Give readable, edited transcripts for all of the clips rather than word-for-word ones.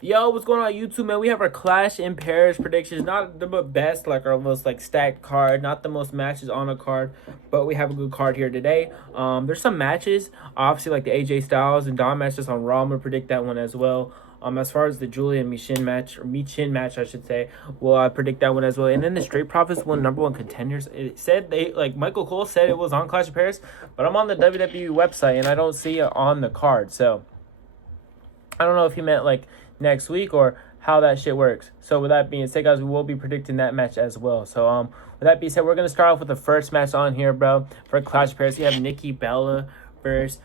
Yo, what's going on YouTube, man? We have our Clash in Paris predictions. Not the best, like our most like stacked card, not the most matches on a card, but we have a good card here today. There's some matches, obviously like the AJ Styles and Dom matches on Raw. I'm gonna predict that one as well. As far as the Julia and Michin match, or Michin match, I should say, well, I predict that one as well. And then the Street Profits won #1 contenders. It said they like Michael Cole said it was on Clash of Paris, but I'm on the WWE website and I don't see it on the card, so. I don't know if he meant like next week or how that shit works. So with that being said, guys, we will be predicting that match as well. So with that being said, we're gonna start off with the first match on here, bro. For Clash of Paris, you have Nikki Bella versus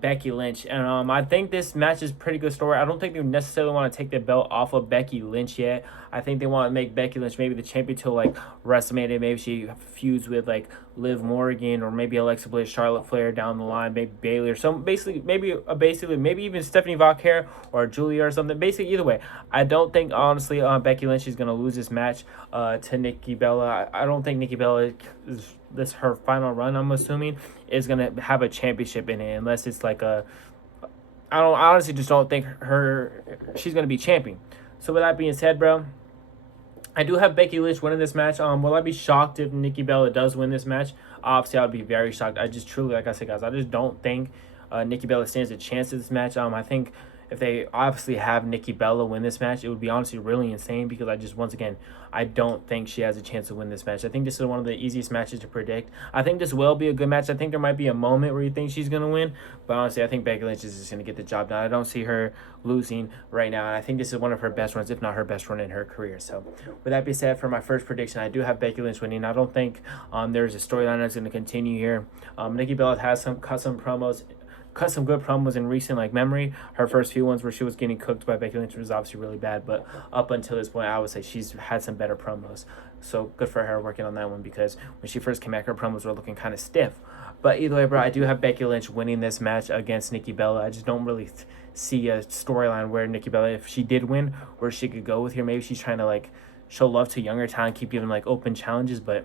Becky Lynch, and I think this match is pretty good story. I don't think they necessarily want to take the belt off of Becky Lynch yet. I think they want to make Becky Lynch maybe the champion till like WrestleMania. Maybe she feuds with like Liv Morgan or maybe Alexa Bliss, Charlotte Flair down the line, maybe Bayley or some basically maybe even Stephanie Valkyrie or Julia or something. Basically, either way, I don't think honestly Becky Lynch is gonna lose this match to Nikki Bella. I don't think Nikki Bella is this her final run. I'm assuming is gonna have a championship in it unless it's like a. I honestly just don't think she's gonna be champion. So with that being said, bro, I do have Becky Lynch winning this match. Will I be shocked if Nikki Bella does win this match? Obviously, I would be very shocked. I just truly, like I said, guys, I just don't think Nikki Bella stands a chance in this match. I think if they obviously have Nikki Bella win this match, it would be honestly really insane because I just, once again, I don't think she has a chance to win this match. I think this is one of the easiest matches to predict. I think this will be a good match. I think there might be a moment where you think she's going to win, but honestly, I think Becky Lynch is just going to get the job done. I don't see her losing right now, and I think this is one of her best runs, if not her best run in her career. So with that being said, for my first prediction, I do have Becky Lynch winning. I don't think there's a storyline that's going to continue here. Nikki Bella has cut some good promos in recent like memory. Her first few ones where she was getting cooked by Becky Lynch was obviously really bad, but up until this point, I would say she's had some better promos. So good for her working on that one because when she first came back, her promos were looking kind of stiff. But either way, bro, I do have Becky Lynch winning this match against Nikki Bella. I just don't really see a storyline where Nikki Bella, if she did win, where she could go with here. Maybe she's trying to like show love to younger talent, keep giving like open challenges, but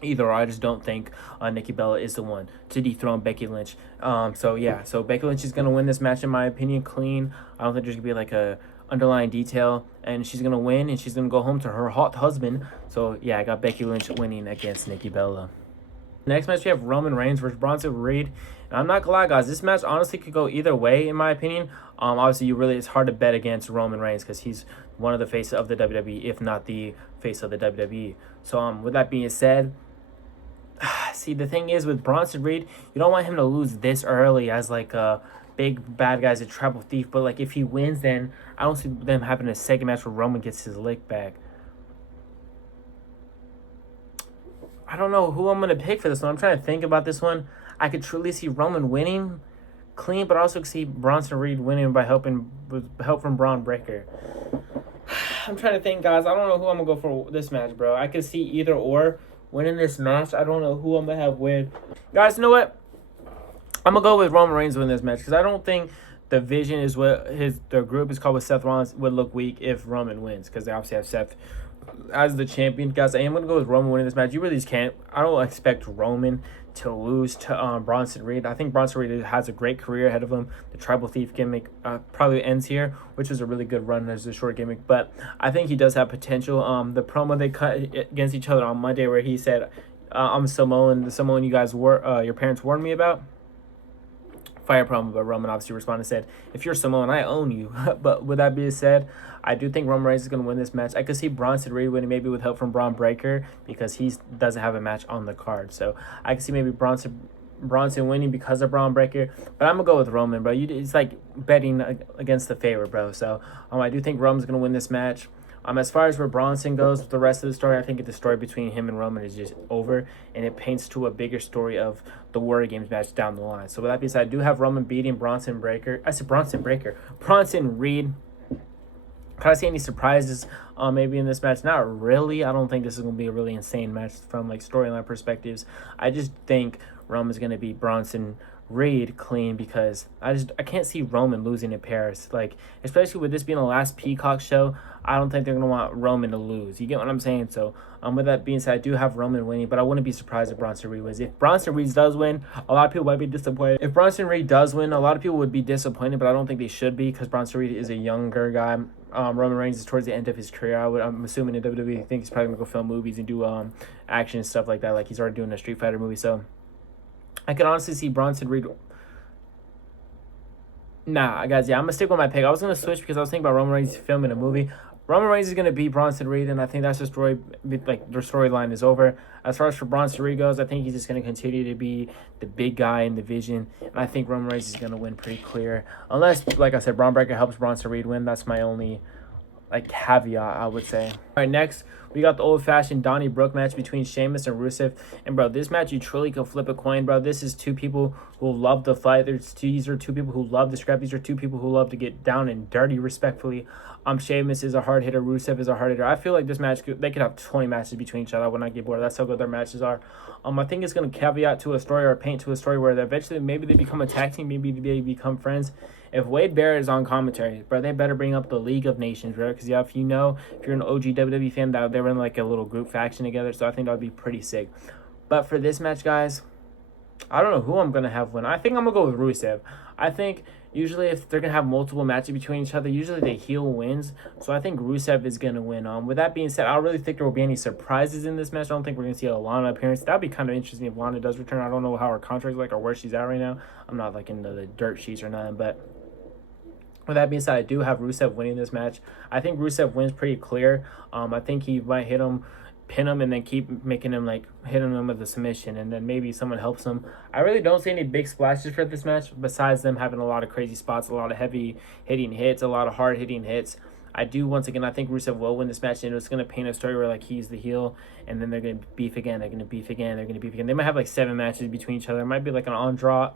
either or, I just don't think Nikki Bella is the one to dethrone Becky Lynch. So Becky Lynch is gonna win this match in my opinion, clean. I don't think there's gonna be like a underlying detail, and she's gonna win, and she's gonna go home to her hot husband. So yeah, I got Becky Lynch winning against Nikki Bella. Next match, we have Roman Reigns versus Bronson Reed. And I'm not gonna lie, guys, this match honestly could go either way in my opinion. Obviously, it's hard to bet against Roman Reigns because he's one of the faces of the WWE, if not the face of the WWE. So with that being said, see, the thing is with Bronson Reed, you don't want him to lose this early as like a big bad guy's a tribal thief. But like if he wins, then I don't see them having a second match where Roman gets his lick back. I don't know who I'm gonna pick for this one. I'm trying to think about this one. I could truly see Roman winning clean, but also see Bronson Reed winning by help from Braun Breaker. I'm trying to think, guys. I don't know who I'm gonna go for this match, bro. I could see either or winning this match. I don't know who I'm gonna have win. Guys, you know what? I'm gonna go with Roman Reigns winning this match because I don't think the vision is what their group is called with Seth Rollins would look weak if Roman wins because they obviously have Seth as the champion. Guys, I am gonna go with Roman winning this match. You really just can't. I don't expect Roman to lose to Bronson Reed. I think Bronson Reed has a great career ahead of him. The tribal thief gimmick probably ends here, which was a really good run as a short gimmick. But I think he does have potential. The promo they cut against each other on Monday, where he said, "I'm Samoan, the Samoan you guys were, your parents warned me about." Fire promo, but Roman obviously responded and said, "If you're Samoan, I own you." But with that being said, I do think Roman Reigns is going to win this match. I could see Bronson Reed winning, maybe with help from Braun Breaker, because he doesn't have a match on the card. So I could see maybe Bronson winning because of Braun Breaker. But I'm going to go with Roman, bro. It's like betting against the favorite, bro. So I do think Roman's going to win this match. As far as where Bronson goes with the rest of the story, I think the story between him and Roman is just over, and it paints to a bigger story of the Warrior Games match down the line. So with that being said, I do have Roman beating Bronson Reed. Can I see any surprises maybe in this match? Not really. I don't think this is going to be a really insane match from like storyline perspectives. I just think Roman's going to beat Bronson Reed clean, because I can't see Roman losing in Paris. Like, especially with this being the last Peacock show, I don't think they're gonna want Roman to lose. You get what I'm saying? So with that being said, I do have Roman winning, but I wouldn't be surprised if Bronson Reed wins. If Bronson Reed does win, a lot of people might be disappointed. If Bronson Reed does win, a lot of people would be disappointed, but I don't think they should be, because Bronson Reed is a younger guy. Roman Reigns is towards the end of his career. I'm assuming in WWE, I think he's probably gonna go film movies and do action and stuff like that. Like, he's already doing a Street Fighter movie, so I can honestly see Bronson Reed. Nah, guys, yeah, I'm gonna stick with my pick. I was gonna switch because I was thinking about Roman Reigns filming a movie. Roman Reigns is gonna beat Bronson Reed, and I think that's the story. Like, their storyline is over. As far as for Bronson Reed goes, I think he's just gonna continue to be the big guy in the division, and I think Roman Reigns is gonna win pretty clear, unless, like I said, Braun Breaker helps Bronson Reed win. That's my only caveat, I would say. All right, next we got the old-fashioned Donnybrook match between Sheamus and Rusev. And bro, this match, you truly can flip a coin, bro. This is two people who love to fight. These are two people who love to scrap. These are two people who love to get down and dirty, respectfully. Sheamus is a hard hitter. Rusev is a hard hitter. I feel like this match, they could have 20 matches between each other. I would not get bored. That's how good their matches are. I think it's going to caveat to a story, or paint to a story, where eventually maybe they become a tag team, maybe they become friends. If Wade Barrett is on commentary, bro, they better bring up the League of Nations, bro. Because, yeah, if you're an OG WWE fan, that they were in like a little group faction together. So I think that would be pretty sick. But for this match, guys, I don't know who I'm going to have win. I think I'm going to go with Rusev. I think usually if they're going to have multiple matches between each other, usually the heel wins. So I think Rusev is going to win. With that being said, I don't really think there will be any surprises in this match. I don't think we're going to see a Lana appearance. That would be kind of interesting if Lana does return. I don't know how her contract's like or where she's at right now. I'm not like into the dirt sheets or nothing, but with that being said, I do have Rusev winning this match. I think Rusev wins pretty clear. I think he might hit him, pin him, and then keep making him hitting him with a submission, and then maybe someone helps him. I really don't see any big splashes for this match besides them having a lot of crazy spots, a lot of heavy hitting hits, a lot of hard hitting hits. I think Rusev will win this match, and it's going to paint a story where he's the heel, and then they're going to beef again, they're going to beef again, they're going to beef again. They might have 7 matches between each other. It might be like an Andrade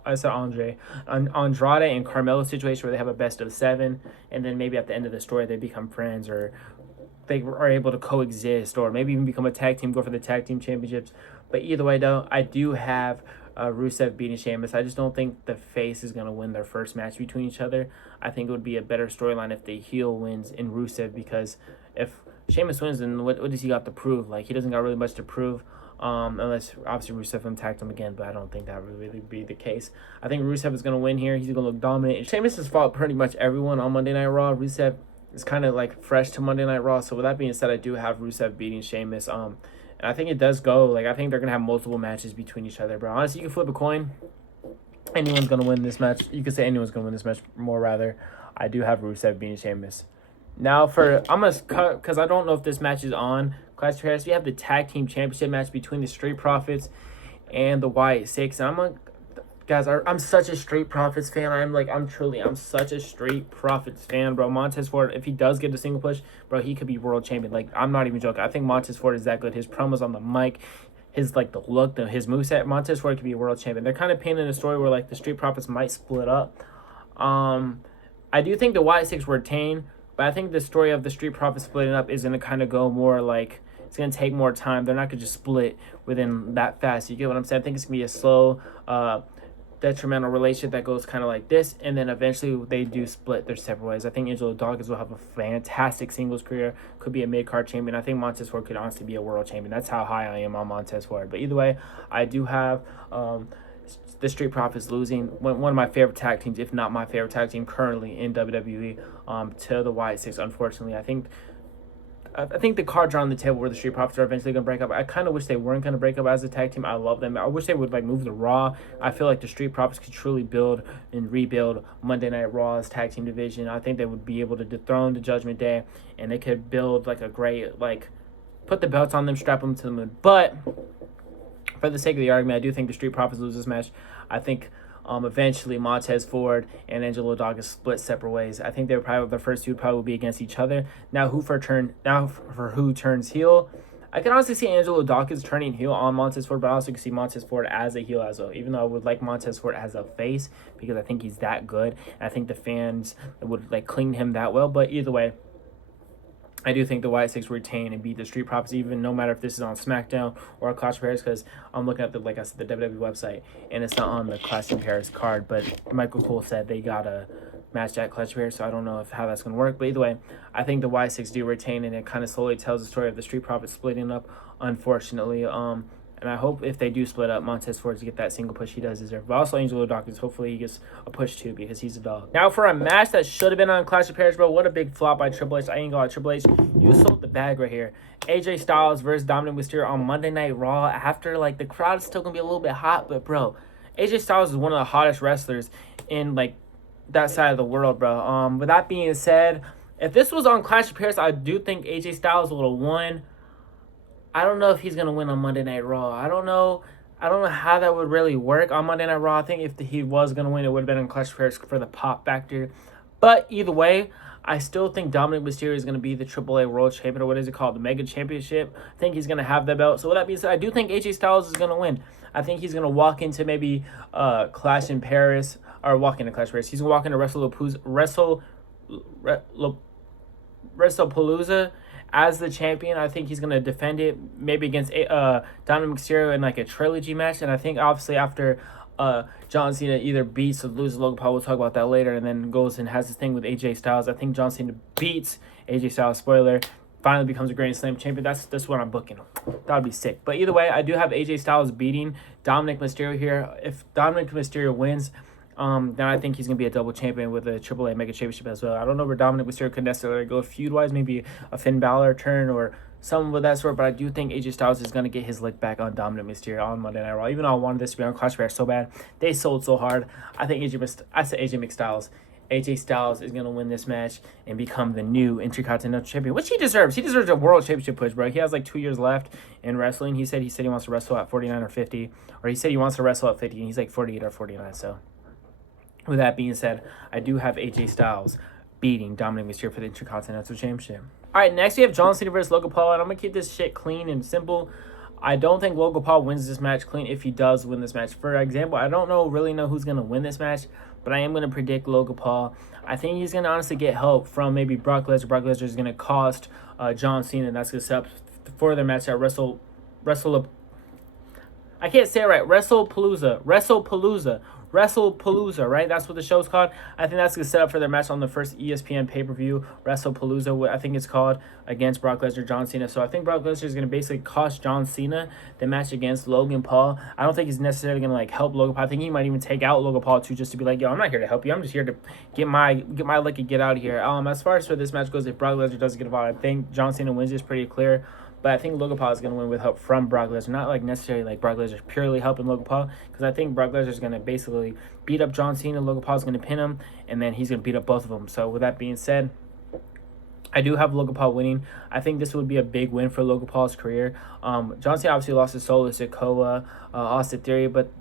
and Carmelo situation where they have a best of 7, and then maybe at the end of the story they become friends, or they are able to coexist, or maybe even become a tag team, go for the tag team championships. But either way, though, I do have Rusev beating Sheamus. I just don't think the face is going to win their first match between each other. I think it would be a better storyline if the heel wins in Rusev, because if Sheamus wins, then what does he got to prove? He doesn't got really much to prove, unless obviously Rusev attacked him again, but I don't think that would really be the case. I think Rusev is going to win here. He's going to look dominant. Sheamus has fought pretty much everyone on Monday Night Raw. Rusev is kind of fresh to Monday Night Raw. So with that being said, I do have Rusev beating Sheamus. And I think it does go. I think they're going to have multiple matches between each other. But honestly, you can flip a coin. Anyone's going to win this match. You could say anyone's going to win this match, more rather. I do have Rusev beating Sheamus. Now I'm going to cut, because I don't know if this match is on Clash of Paris. We have the Tag Team Championship match between the Street Profits and the Wyatt Six. And guys, I'm such a Street Profits fan. I'm such a Street Profits fan, bro. Montez Ford, if he does get a single push, bro, he could be world champion. I'm not even joking. I think Montez Ford is that good. His promos on the mic, his the look, his moveset, Montez Ford could be a world champion. They're kind of painting a story where the Street Profits might split up. I do think the Wyatt Six retain, but I think the story of the Street Profits splitting up is going to kind of go more it's going to take more time. They're not going to just split within that fast. You get what I'm saying? I think it's going to be a slow, detrimental relationship that goes kind of like this, and then eventually they do split their separate ways. I think Angelo Dawkins will have a fantastic singles career, could be a mid-card champion. I think Montez Ford could honestly be a world champion. That's how high I am on Montez Ford. But either way, I do have the Street Profits losing, one of my favorite tag teams, if not my favorite tag team currently in WWE, to the Wyatt Six. Unfortunately, I think the cards are on the table where the Street Profits are eventually going to break up. I kind of wish they weren't going to break up as a tag team. I love them. I wish they would move to Raw. I feel like the Street Profits could truly build and rebuild Monday Night Raw's tag team division. I think they would be able to dethrone the Judgment Day, and they could build a great, put the belts on them, strap them to the moon. But for the sake of the argument, I do think the Street Profits lose this match. I think eventually Montez Ford and Angelo Dawkins split separate ways. I think the first two probably will be against each other. Now for who turns heel, I can honestly see Angelo Dawkins turning heel on Montez Ford, but I also can see Montez Ford as a heel as well, even though I would like Montez Ford as a face because I think he's that good. And I think the fans would cling him that well. But either way, I do think the White Six retain and beat the Street Profits, even no matter if this is on SmackDown or Clash of Paris, because I'm looking at the, like I said, the WWE website, and it's not on the Clash in Paris card. But Michael Cole said they got a match at Clash of Paris, so I don't know how that's going to work. But either way, I think the White Six do retain, and it kind of slowly tells the story of the Street Profits splitting up, unfortunately. And I hope if they do split up, Montez Ford to get that single push he does deserve. But also Angelo Dawkins, hopefully he gets a push too, because he's a dog. Now for a match that should have been on Clash of Paris, bro. What a big flop by Triple H. I ain't gonna lie, Triple H, you sold the bag right here. AJ Styles versus Dominic Mysterio on Monday Night Raw. After, like, the crowd is still gonna be a little bit hot, but bro, AJ Styles is one of the hottest wrestlers in, like, that side of the world, bro. With that being said, if this was on Clash of Paris, I do think AJ Styles would have won. I don't know if he's gonna win on Monday Night Raw. I don't know how that would really work on Monday Night Raw. I think if he was gonna win, it would have been on Clash of Paris for the pop factor. But either way, I still think Dominic Mysterio is gonna be the AAA World Champion, or what is it called, the Mega Championship. I think he's gonna have the belt. So with that being said, I do think AJ Styles is gonna win. I think he's gonna walk into maybe Clash in Paris, or walk into Clash of Paris. He's gonna walk into WrestlePalooza as the champion. I think he's going to defend it maybe against Dominic Mysterio in like a trilogy match. And I think obviously after John Cena either beats or loses Logan Paul, we'll talk about that later, and then goes and has this thing with AJ Styles. I think John Cena beats AJ Styles, spoiler, finally becomes a Grand Slam champion. That's what I'm booking. That would be sick. But either way, I do have AJ Styles beating Dominic Mysterio here. If Dominic Mysterio wins, then I think he's going to be a double champion with a AAA Mega Championship as well. I don't know where Dominic Mysterio could necessarily go feud-wise, maybe a Finn Balor turn or something with that sort, but I do think AJ Styles is going to get his lick back on Dominic Mysterio on Monday Night Raw. Even though I wanted this to be on Clash of Paris so bad, they sold so hard. I think AJ McStyles. AJ Styles is going to win this match and become the new Intercontinental Champion, which he deserves. He deserves a World Championship push, bro. He has like 2 years left in wrestling. He said he wants to wrestle at 49 or 50, or he said he wants to wrestle at 50, and he's like 48 or 49, so... With that being said, I do have AJ Styles beating Dominic Mysterio for the Intercontinental Championship. All right, next we have John Cena versus Logan Paul, and I'm going to keep this shit clean and simple. I don't think Logan Paul wins this match clean if he does win this match. For example, I don't really know who's going to win this match, but I am going to predict Logan Paul. I think he's going to honestly get help from maybe Brock Lesnar. Brock Lesnar is going to cost John Cena, and that's going to set up for their match at I can't say it right. WrestlePalooza, right? That's what the show's called. I think that's going to set up for their match on the first ESPN pay-per-view, WrestlePalooza, I think it's called, against Brock Lesnar, John Cena. So I think Brock Lesnar is going to basically cost John Cena the match against Logan Paul. I don't think he's necessarily going to like help Logan Paul. I think he might even take out Logan Paul too, just to be like, yo, I'm not here to help you. I'm just here to get my lick and get out of here. As far as for this match goes, if Brock Lesnar doesn't get involved, I think John Cena wins this pretty clear. But I think Logan Paul is going to win with help from Brock Lesnar. Not like necessarily like Brock Lesnar purely helping Logan Paul. Because I think Brock Lesnar is going to basically beat up John Cena. Logan Paul is going to pin him. And then he's going to beat up both of them. So with that being said, I do have Logan Paul winning. I think this would be a big win for Logan Paul's career. John Cena obviously lost his Solo Sikoa, Austin Theory. But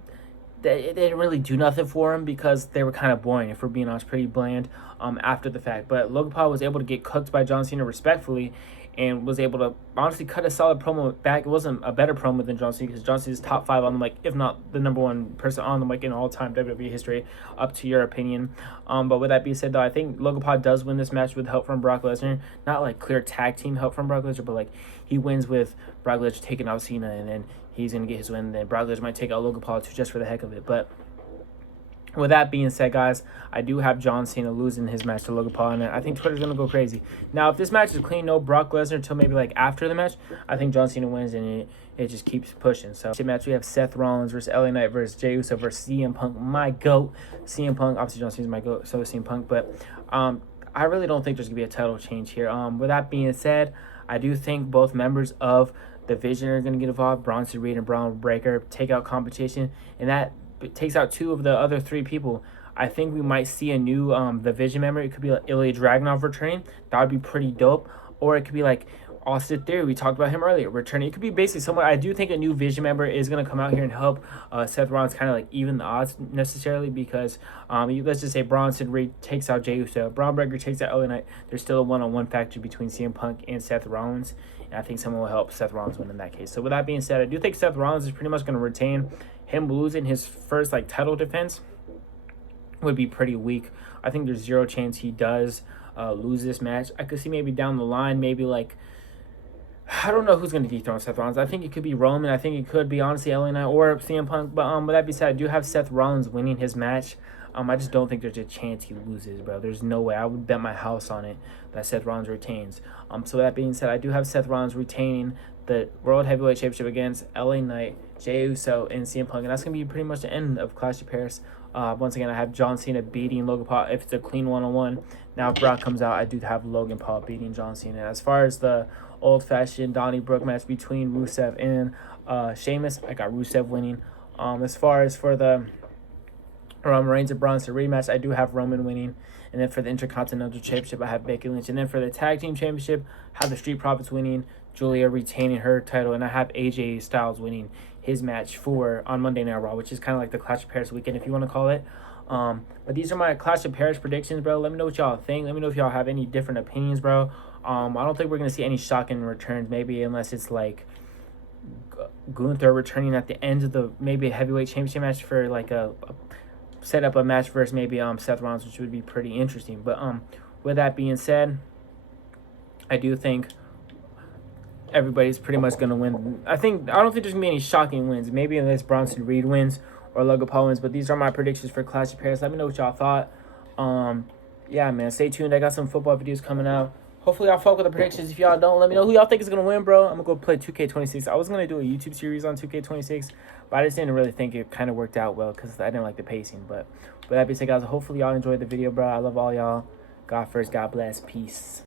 they didn't really do nothing for him because they were kind of boring. If we're being honest, pretty bland after the fact. But Logan Paul was able to get cooked by John Cena respectfully, and was able to honestly cut a solid promo back. It wasn't a better promo than John Cena, because John Cena's top 5 on the mic, if not the number one person on the mic in all-time WWE history, up to your opinion. But with that being said, though, I think Logan Paul does win this match with help from Brock Lesnar. Not like clear tag team help from Brock Lesnar, but like he wins with Brock Lesnar taking out Cena, and then he's going to get his win. And then Brock Lesnar might take out Logan Paul too, just for the heck of it. But with that being said, guys, I do have John Cena losing his match to Logan Paul, and I think Twitter's going to go crazy. Now, if this match is clean, no Brock Lesnar until maybe like after the match, I think John Cena wins, and it just keeps pushing. So, this match, we have Seth Rollins versus LA Knight versus Jey Uso versus CM Punk, my GOAT. CM Punk, obviously John Cena's my GOAT, so is CM Punk, but I really don't think there's going to be a title change here. With that being said, I do think both members of the Vision are going to get involved. Bronson Reed and Braun Breaker take out competition, and that takes out 2 of the other 3 people. I think we might see a new the Vision member. It could be like Ilya Dragunov returning. That would be pretty dope. Or it could be like Austin Theory. We talked about him earlier, returning. It could be basically someone. I do think a new Vision member is going to come out here and help Seth Rollins kind of like even the odds necessarily, because let's just say Bronson Reed takes out Jey Uso. Braun Breaker takes out LA Knight. There's still a one-on-one factor between CM Punk and Seth Rollins. And I think someone will help Seth Rollins win in that case. So with that being said, I do think Seth Rollins is pretty much going to retain. Him losing his first like title defense would be pretty weak. I think there's 0 chance he does lose this match. I could see maybe down the line, maybe like, I don't know who's going to dethrone Seth Rollins. I think it could be Roman. I think it could be, honestly, LA Knight or CM Punk. But with that being said, I do have Seth Rollins winning his match. I just don't think there's a chance he loses, bro. There's no way. I would bet my house on it that Seth Rollins retains. So with that being said, I do have Seth Rollins retaining the World Heavyweight Championship against LA Knight, Jey Uso, and CM Punk. And that's going to be pretty much the end of Clash of Paris. Once again, I have John Cena beating Logan Paul if it's a clean one-on-one. Now, if Brock comes out, I do have Logan Paul beating John Cena. As far as the old-fashioned Donnybrook match between Rusev and Sheamus, I got Rusev winning. As far as for the Roman Reigns and Bronson rematch, I do have Roman winning. And then for the Intercontinental Championship, I have Becky Lynch. And then for the Tag Team Championship, I have the Street Profits winning, Julia retaining her title, and I have AJ Styles winning his match on Monday Night Raw, which is kind of like the Clash of Paris weekend, if you want to call it. But these are my Clash of Paris predictions, bro. Let me know what y'all think. Let me know if y'all have any different opinions, bro. I don't think we're going to see any shocking returns, maybe unless it's like Gunther returning at the end of the maybe a heavyweight championship match for like a set up a match versus maybe Seth Rollins, which would be pretty interesting. But with that being said, I do think everybody's pretty much going to win. I don't think there's going to be any shocking wins. Maybe unless Bronson Reed wins or Logan Paul wins. But these are my predictions for Clash of Paris. Let me know what y'all thought. Yeah, man, stay tuned. I got some football videos coming out. Hopefully y'all fuck with the predictions. If y'all don't, let me know who y'all think is going to win, bro. I'm going to go play 2K26. I was going to do a YouTube series on 2K26, but I just didn't really think it kind of worked out well because I didn't like the pacing. But with that being said, guys, hopefully y'all enjoyed the video, bro. I love all y'all. God first, God bless. Peace.